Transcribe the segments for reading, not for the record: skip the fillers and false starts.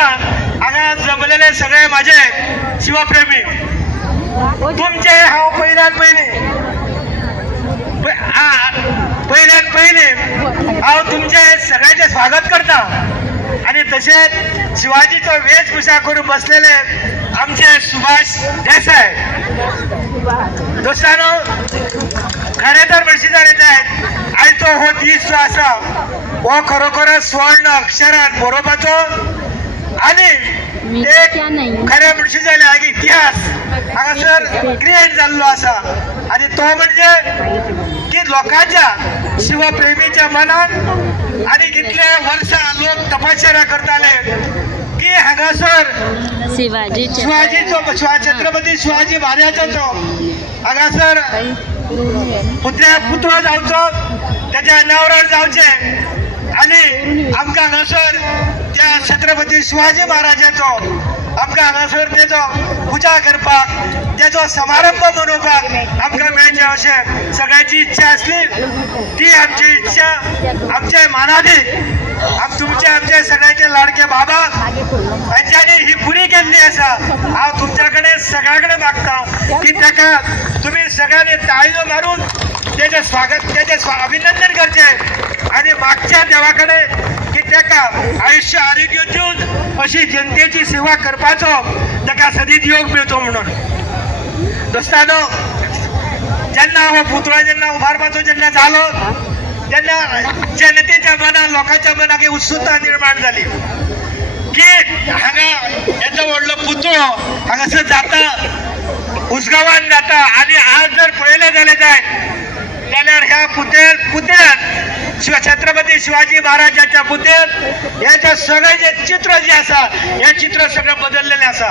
करता हांगा जमलेले सगळे माझे शिवप्रेमी तुमचे हांव पहिल्यान पहिले हांव तुमचे सगळ्यांचे स्वागत करता आणि तसेच शिवाजीचो वेशभूषा करून बसलेले आमचे सुभाष देसाय दोस्तानो खरे तर म्हणशीदार येत आहेत आयचो हो दीस जो आसा हो खरोखरच स्वर्ण अक्षरात बरोवपाचो आणि एक खरे म्हणशी जाल्यार इतिहास हांगासर क्रिएट जाल्लो आसा आणि तो म्हणजे की लोकांच्या शिवप्रेमीच्या मनात आणि कितले वर्सां लोक तपश्चर्या करताले की हांगासर शिवाजीचो छत्रपती शिवाजी महाराजाचो हांगासर पुतळो जावचो त्याचे अनावरण जावचे आणि आमकां हांगासर त्या छत्रपती शिवाजी महाराजाचो आमकां हांगासर तेजो पुजा करपाक तेजो समारंभ मनोवपाक आमकां मेळचे अशें सगळ्यांची इच्छा आसली ती आमची इच्छा आमचे मानाधीन आमचे सगळ्यांचे लाडके बाबा हांच्यांनी ही पुरी केल्ली आसा हांव तुमच्या कडेन सगळ्या कडेन मागता की ताका तुमी सगळ्यांनी ताळयो मारून तेजे स्वागत तेजे अभिनंदन करचे आणि मागच्या देवा कडेन की ताका आयुष्य आरोग्य दिवन अशी जनतेची सेवा करपाचो ताका सदीत योग मेळचो म्हणून दोस्तानो जेन्ना हो पुतळो जेन्ना उबारपाचो जेन्ना जालो तेन्ना जनतेच्या मनात लोकांच्या मनात एक उत्सुकता निर्माण जाली की हांगा येदो व्हडलो पुतळो हांगासर जाता उसगांवान जाता आणि आज जर पळयलें जाल्यार ह्या पुतळ्यात छत्रपती शिवाजी महाराजांच्या पुतळ्यात याचे सगळे जे चित्र जे आसा हे चित्र सगळं बदललेले आसा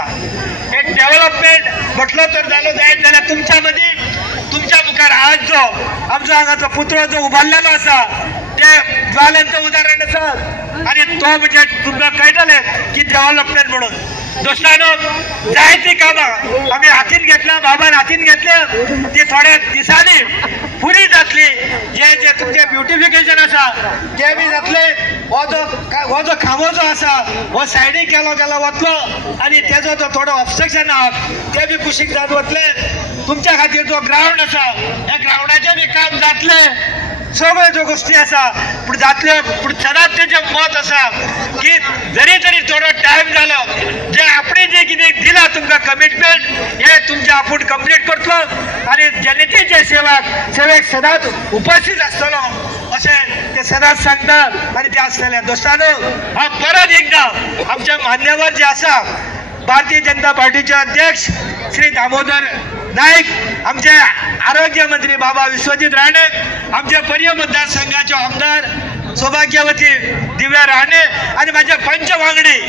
एक डेव्हलपमेंट म्हटलं तर जालो जायत जाल्यार तुमच्या मदीं तुमच्या मुखार आज जो आमचो हांगाचो पुतळो जो उबारलेलो आसा ते ज्वालांचं उदाहरण आसा आणि तो म्हणजे तुमकां कळटलें की डेव्हलपमेंट म्हणून दोस्तानो जायती कामां आमी हातीन घेतल्या बाबान हातीन घेतल्या ती थोड्या दिसांनी पुरी जातली जे तुमचे ब्युटिफिकेशन आसा ते बी जातले हो जो खांबो जो आसा हो सायडीक गेलो वतलो आणि तेजो जो थोडो ऑब्स्ट्रक्शन आहा ते बी कुशीक जावन वतले तुमच्या खातीर जो ग्राउंड आसा ह्या ग्राउंडाचें बी काम जातले सगळ्यो ज्यो गोष्टी आसा पूण जातल्यो पूण सदांच तेजें मत आसा की जरी थोडो टायम जालो जे आपणे जे कितें दिलां तुमकां कमिटमेंट हे तुमचे आपूण कंप्लीट करतलो आणि जनतेचे सेवेक सदांच उपस्थित आसतलो अशें ते सदांच सांगता आणि ते आसतले दोस्तानो हांव परत एकदां आमचे मान्यवर जे आसा भारतीय जनता पार्टीचे अध्यक्ष श्री दामोदर नाईक आमचे आरोग्य मंत्री बाबा विश्वजित राणे आमचे पर्य मतदारसंघाचे आमदार सौभाग्यवती दिव्या राणे आणि माझे पंच वांगडी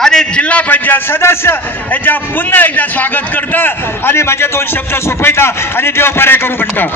आणि जिल्हा पंचायत सदस्य यांच्या पुन्हा एकदा स्वागत करता आणि माझे दोन शब्द सोपयता आणि देव बरें करूं म्हणटा।